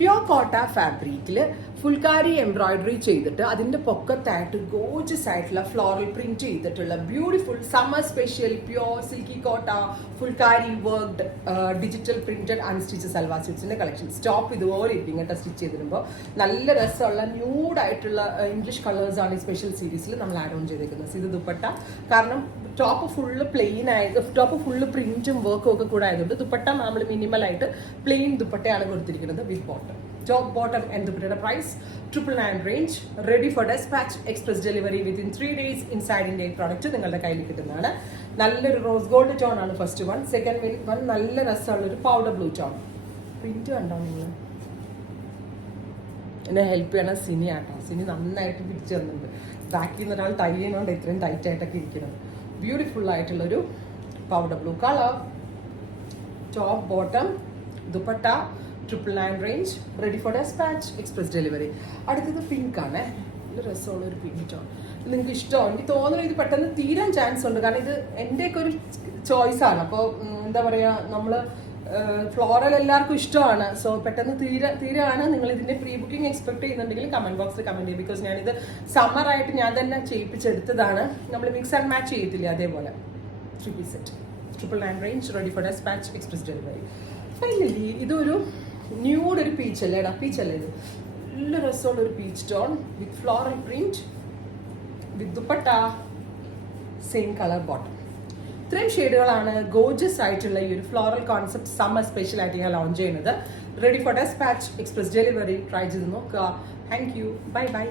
Pure കോട്ട ഫാബ്രിക്കിൽ phulkari embroidery ചെയ്തിട്ട് അതിൻ്റെ പൊക്കത്തായിട്ട് ഗോർജസ് ആയിട്ടുള്ള ഫ്ലോറൽ പ്രിന്റ് ചെയ്തിട്ടുള്ള beautiful summer special pure silky kota phulkari worked digital printed unstitched salwar സ്യൂട്ട്സിന്റെ കളക്ഷൻ. സ്റ്റോപ്പ് ഇതുപോലെ ഇരിക്കും കേട്ടോ. സ്റ്റിച്ച് ചെയ്തിടുമ്പോൾ നല്ല രസമുള്ള ന്യൂഡായിട്ടുള്ള ഇംഗ്ലീഷ് കളേഴ്സ് ആണ് ഈ സ്പെഷ്യൽ സീരീസിൽ നമ്മൾ ആഡ് ഓൺ ചെയ്തേക്കുന്നത്. ഇത് ദുപ്പട്ട, കാരണം ടോപ്പ് ഫുള്ള് പ്ലെയിൻ ആയത്, ടോപ്പ് ഫുള്ള് പ്രിന്റും വർക്കും ഒക്കെ കൂടെ ആയതുകൊണ്ട് ദുപ്പട്ട നമ്മൾ മിനിമൽ ആയിട്ട് പ്ലെയിൻ ദുപ്പട്ടയാണ് കൊടുത്തിരിക്കുന്നത് വിത്ത് bottom. Top, bottom and dupatta price 999 range, ready for dispatch, express delivery within 3 days inside India. Product നിങ്ങളുടെ കയ്യിൽ കിട്ടുന്നതാണ്. നല്ലൊരു റോസ് ഗോൾഡ് ടോൺ ആണ് ഫസ്റ്റ് വൺ. സെക്കൻഡ് വൺ നല്ല രസമുള്ള ഒരു പൗഡർ ബ്ലൂ ടോൺ. പ്രിന്റ് കണ്ടോ നിങ്ങൾ? എന്നെ ഹെൽപ്പ് ചെയ്യണ സിനി ആട്ടോ. സിനി നന്നായിട്ട് പിടിച്ചു തന്നിട്ടുണ്ട്. ബാക്കിൽ നിന്ന് ഒരാൾ ടൈ ചെയ്യുന്നതുകൊണ്ട് ഇത്രയും ടൈറ്റ് ആയിട്ടൊക്കെ ഇരിക്കുന്നത്. ബ്യൂട്ടിഫുൾ ആയിട്ടുള്ളൊരു powder blue colour, top bottom dupatta 999 range, ready for dispatch, express delivery. അടുത്തത് പിങ്ക് ആണ്. നല്ല രസമുള്ള ഒരു പിങ്ക് ടോൺ. നിങ്ങൾക്ക് ഇഷ്ടമാണ്. എനിക്ക് തോന്നുന്നു ഇത് പെട്ടെന്ന് തീരാൻ ചാൻസ് ഉണ്ട്, കാരണം ഇത് എൻ്റെയൊക്കെ ഒരു ചോയ്സാണ്. അപ്പോൾ എന്താ പറയുക, നമ്മൾ ഫ്ലോറൽ എല്ലാവർക്കും ഇഷ്ടമാണ്. സോ പെട്ടെന്ന് തീരാണ്. നിങ്ങൾ ഇതിൻ്റെ പ്രീ ബുക്കിംഗ് എക്സ്പെക്ട് ചെയ്യുന്നുണ്ടെങ്കിൽ കമൻറ്റ് ബോക്സിൽ കമൻറ്റ് ചെയ്യും. ബിക്കോസ് ഞാനിത് സമ്മറായിട്ട് ഞാൻ തന്നെ ചെയ്യിപ്പിച്ചെടുത്തതാണ്. നമ്മൾ മിക്സ് ആൻഡ് മാച്ച് ചെയ്യത്തില്ലേ, അതേപോലെ 3 piece set 999 range, ready for dispatch, express delivery. Finally ഇതൊരു ന്യൂഡ് ഒരു പീച്ച് അല്ലേടാ, പീച്ച് അല്ലേ ഇത്? നല്ല രസമുള്ള ഒരു പീച്ച് ടോൺ വിത്ത് ഫ്ലോറൽ പ്രിന്റ് വിത്ത് ദുപ്പട്ട, സെയിം കളർ ബോട്ടം. ഇത്രയും ഷെയ്ഡുകളാണ് ഗോർജസ് ആയിട്ടുള്ള ഈ ഒരു ഫ്ലോറൽ കോൺസെപ്റ്റ് സമ്മർ സ്പെഷ്യൽ ആയിട്ട് ഞാൻ ലോഞ്ച് ചെയ്യുന്നത്. Ready for dispatch, express delivery. Try ചെയ്ത് നോക്കുക. Thank you, bye by.